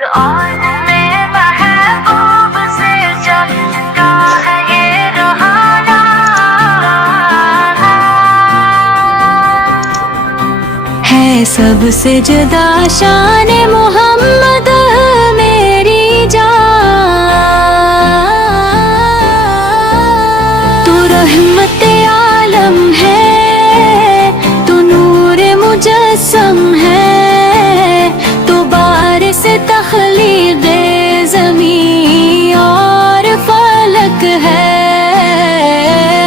قرآن میں محبوب سے چلتا ہے یہ رہانا، ہے سب سے جدا شان محمد میری جان، تو رحمت عالم ہے، تو نور مجسم ہے، تو بارث تخلیق زمین اور فلک ہے،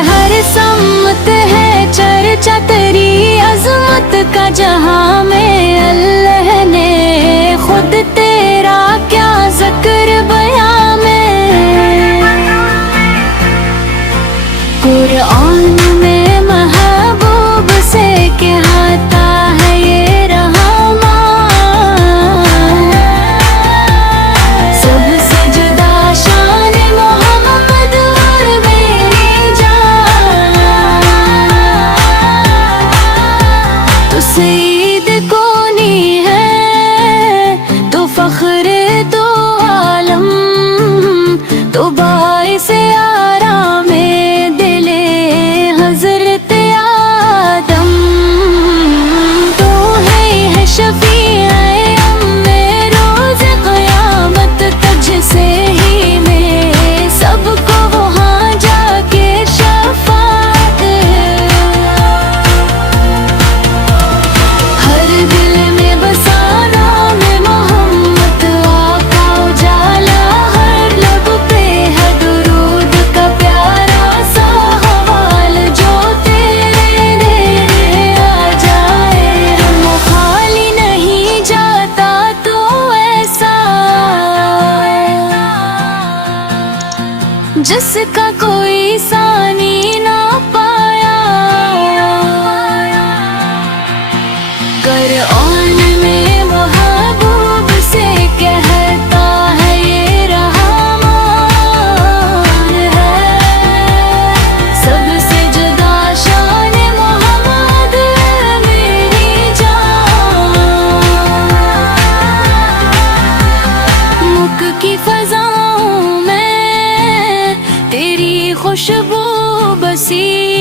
ہر سمت ہے چرچا تیری عظمت کا جہاں میں، اللہ نے خود تیرا کیا ذکر بیان میں، قرآن میں محبوب سے کہتا ہے یہ رحمان، سب سے جدا شان محمد اور میری جان، تو سید کونی ہے، تو فخر تو عالم، تو باعث آرام دل حضرت آدم، تو ہے شفیع ام روز قیامت، تجھ سے ہی میں سب کو وہاں جا کے شفاعت، ہر دل میں بسا نام محمد، آقا اجالا ہر لب پہ ہے درود کا پیارا سا حوال، جو تیرے نیڑے آ جائے وہ خالی نہیں جاتا، تو ایسا جس کا کوئی ثانی نہ پایا، قرآن میں محبوب سے کہتا ہے یہ رحمان ہے، سب سے جدا شان محمد میری جان، مکھ کی فضاؤں میں تیری خوشبو بسی